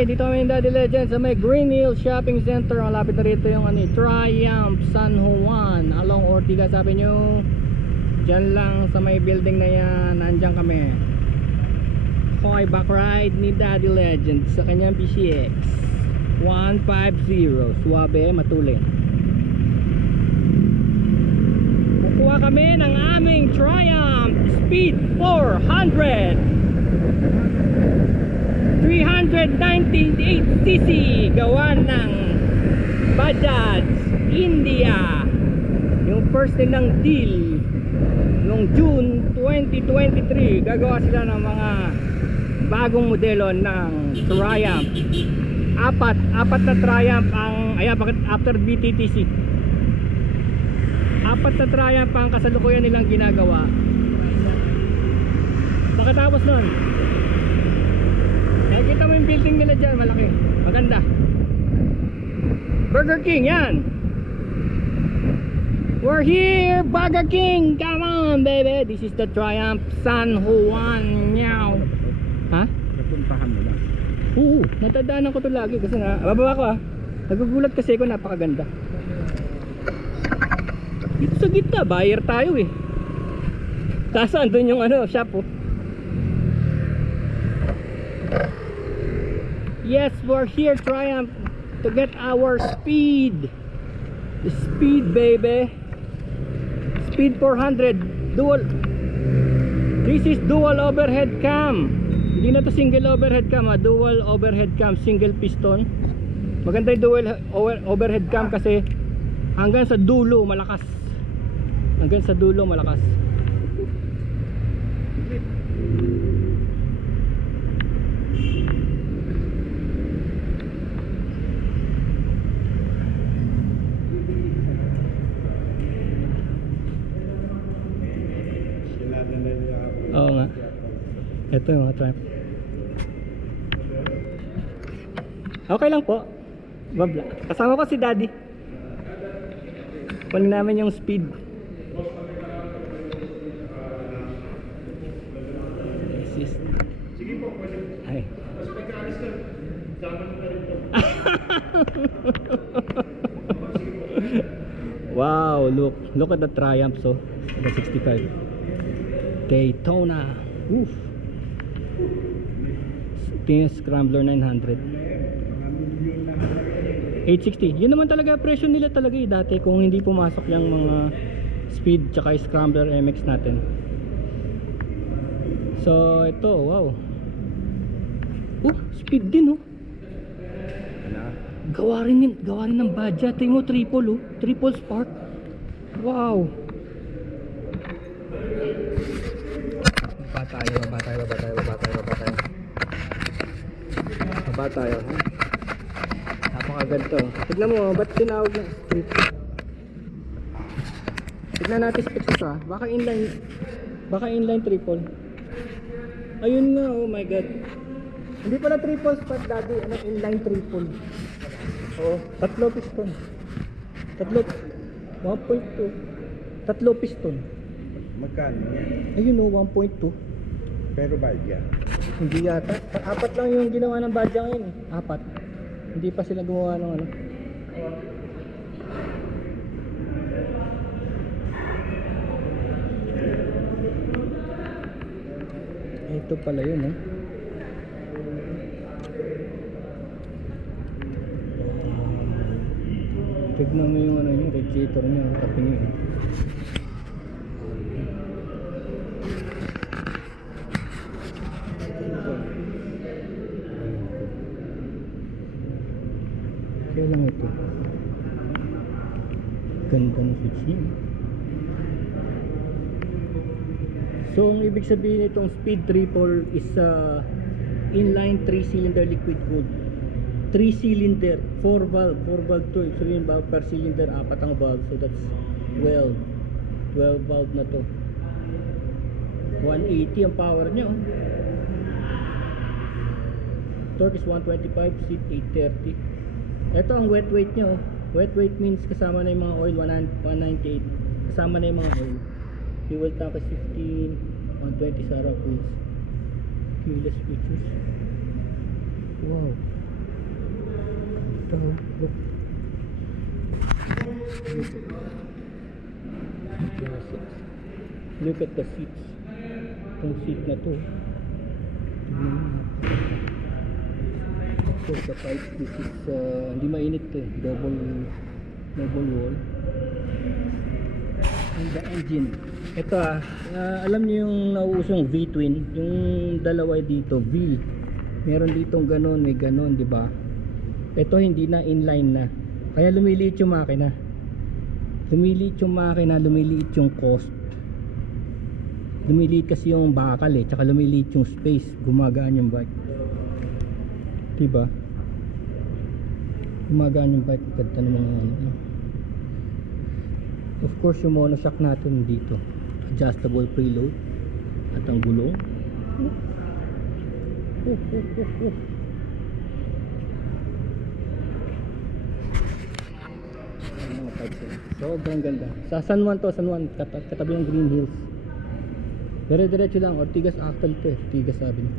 Okay, dito kami yung Daddy Legend sa may Green Hill Shopping Center. Malapit na rito yung Triumph San Juan along Ortiga. Sabi nyo dyan lang sa may building na yan, nandyan kami. Okay, back ride ni Daddy Legend sa kanyang PCX 150. Suwabe, matulin. Kukuha kami ng aming Triumph Speed 400 398cc gawa ng Bajaj India. Yung first nilang deal noong June 2023, gagawa sila ng mga bagong modelo ng Triumph. Apat na Triumph ang, ayan, after BTTC, apat na Triumph ang kasalukuyan nilang ginagawa. Pagkatapos nun, nakikita mo yung building nila dyan, malaki, maganda. Burger King, yan. We're here, Burger King, come on baby. This is the Triumph San Juan. Meow. Ha? Napuntahan mo lang. Oo, natadaanan ko to lagi kasi bababa ko nagugulat kasi ko, napakaganda. Dito sa gitna, buyer tayo eh. Tapos andun yung shop oh. Yes, we're here Triumph to get our speed. The speed baby. Speed 400 dual. This is dual overhead cam. Hindi na to single overhead cam, dual overhead cam, single piston. Maganda yung dual overhead cam kasi hanggang sa dulo malakas. Hanggang sa dulo malakas. Oo nga. Ito yung mga Triumph. Okay lang po. Babla. Kasama ko si Daddy. Kunin namin yung speed. Sige po. Ay. Wow, look at the Triumph, so the 65 Daytona. Oof. Ito yung Scrambler 900 860. Yun naman talaga presyo nila talaga dati kung hindi pumasok yung mga Speed tsaka Scrambler MX natin. So ito, wow. Speed din gawa rin ng Bajaj. Tingin mo, triple spark. Wow. Baba tayo. Napakaganto. Tignan mo, ba't tinawag na street? Tignan natin specs ito baka inline triple. Ayun nga, oh my god. Hindi pala triple spark Daddy, inline triple. Tatlo piston. 1.2. Tatlo piston. Magkano yan? Ayun 1.2. Pero Bajaj. Hindi yata. Apat lang yung ginawa ng Bajaj ngayon eh. Apat. Hindi pa sila gumawa ng Ito pala yun Tignan mo yung radiator niya, taping yun. Kaya lang ito. Ganda ng switch niya. So ang ibig sabihin itong Speed Triple is inline 3-cylinder liquid cooled. 3-cylinder, 4 valve to. So yung valve per cylinder, 4 ang valve. So that's 12 valve na to. 180 ang power nyo. Torque is 125, seat 830. Ito ang wet weight nyo. Wet weight means kasama na yung mga oil, 198. Kasama na yung mga oil. Fuel tank is 15, 120 Sarah wheels. Keyless features. Wow. Ito, look. Look at the seats. Itong seat na to. For the pipes, this is hindi mainit to eh. Double wall. And the engine. Ito alam niyo yung nauusong V-twin, yung dalawa dito V. Meron ditong ganon, may ganon, di ba? Ito hindi na inline na. Kaya lumiliit yung makina. Lumiliit yung makina, lumiliit yung cost. Lumiliit kasi yung bakal eh, tsaka lumiliit yung space. Gumagaan yung bike. Diba? Gumagaan yung bike. Ganda ng mga ano. Of course yung monoshock natin dito. Adjustable preload. At ang gulong. Sobrang ganda. Sa San Juan to, San Juan, katabi ng Green Hills. Dire-diretso lang, Ortigas Axle to eh. Ortigas sabi niya.